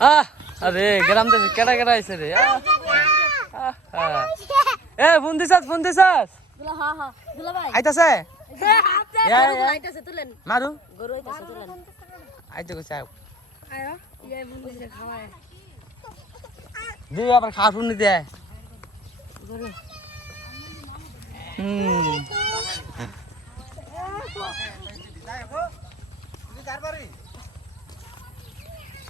আহ আরে গ্রাম দেশে কেডা কেডা আইছে রে। এ ফোন দিছাস ফোন দিছাস হ্যাঁ হ্যাঁ আইতাছে মারু গরু আইতাছে তুলেন আইতে কইছে আও আয়ো ইয়ে খাওয়ায় দি আবার খাওয়া শুনি দে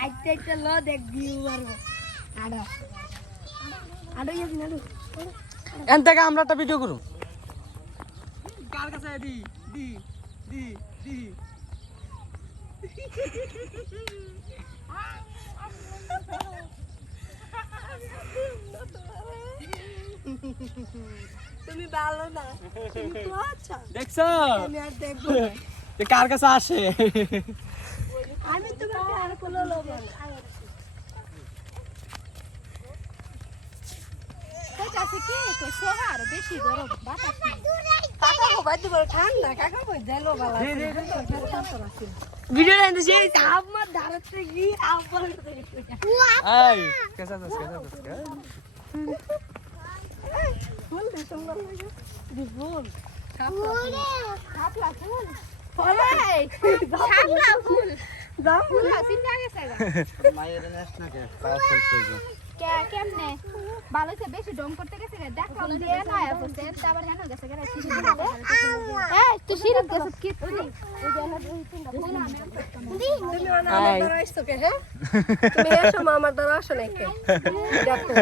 আইতে আইতে ল দেখ ভিউ মারবো আড়া আড়া ইয়ে নাড়ু এন থেকে আমরা একটা ভিডিও করু কার কাছে দি দি দি দি। তুমি ভালো না তুমি তো আচ্ছা। দেখছ? আমি আর দেখব। কার কাছে আসে? আমি তোমাকে আর কোনো লোক ফুল। দে তোমরা লাগে দি ফুল ফুল খাপলা ফুল ফলে খাপলা ফুল দাম ফুল চিন্তা গেছে মায়ের নেস না কে পাঁচ চলছে কে কেমনে ভালো সে বেশি করতে গেছে গে দেখলাম দিয়ে না করতে তারপর হেন গেছে গে সিঁড়ি দিতে এই তুই সিঁড়ি গেছ কি তুই তুমি আমার দ্বারা আসছো কে হ্যাঁ তুমি এসো আমার দ্বারা আসো দেখো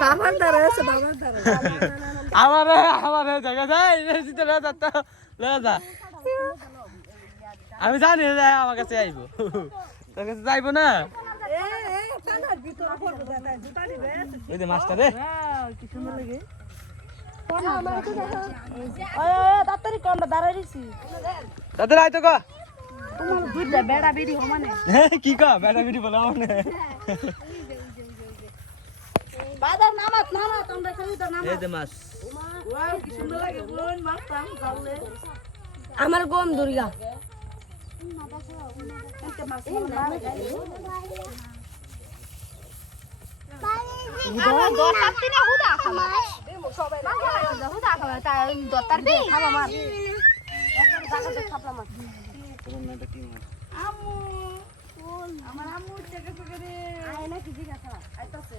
বাবার দ্বারা এসো বাবার দ্বারা আমার আমার জায়গা যাই রেজিতে না যাতা লে যা আমি জানি আমার কাছে আইবো। তোর কাছে যাইবো না? ওই যে মাস্টার রে। কি সুন্দর লাগে আমার তো ক। বেড়া বেড়ি কি ক? বেটা বিটি বলা মানে বাজার নামাত নামা তোমরা খালি মাছ। আমার গম দুর্গা। আমার আম্মু! চেকে চেকে রে আয় না কি জিজ্ঞাসা আইতাছে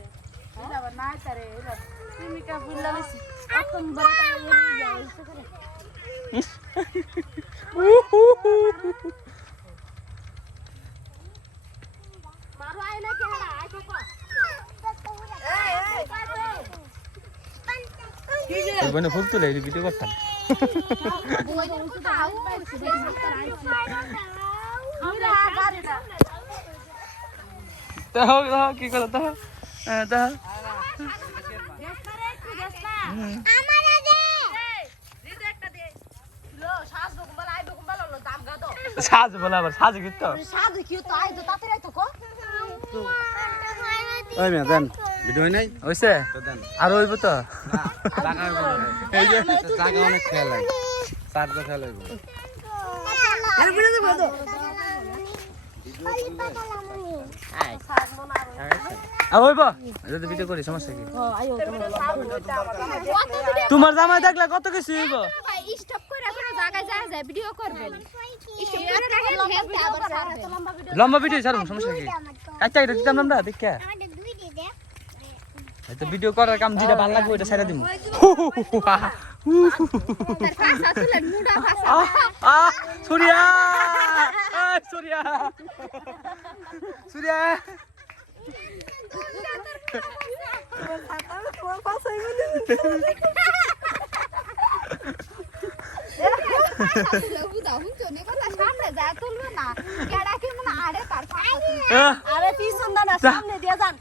এটা আবার নাই তারে এটা প্রেমিকা বুল্লা লইছি এখন বড় করে যাই করে মারো আয় না কে হারা আয় কো এই এই। তোর বোনে ফুল তুলে ভিডিও করতাম। তো তো কি করো তো তো সাজ বলে আবার সাজ কিন্তু সাধু কি তো? আই তো তাতে তো কো ওই মেয়ে দেন। ভিডিও নাই? হইছে? তো দেন। আর হইব তো? এই যে জায়গা অনেক খেয়াল লাগে খেয়াল বলে তো। বলো হইব? যদি ভিডিও করি সমস্যা কি? তোমার জামাই দেখলে কত কিছু হইব? ভাই স্টপ করে কোনো জায়গায় যায় যায় ভিডিও করবেন স্টপ করে দেখেন হেলতে আবার ছাড়বেন লম্বা ভিডিও ছাড়ুন সমস্যা কি? কাটটা এটা দিতাম আমরা দেখা। তো ভিডিও করার কাম যেটা ভালো লাগবে ওইটা ছেড়ে আহ সুরিয়া! সুরিয়া! সুরিয়া!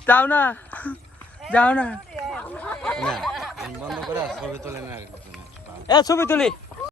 যাও না। যাও না। বন্ধ করে ছবি তোলে না। এ ছবি তুলি।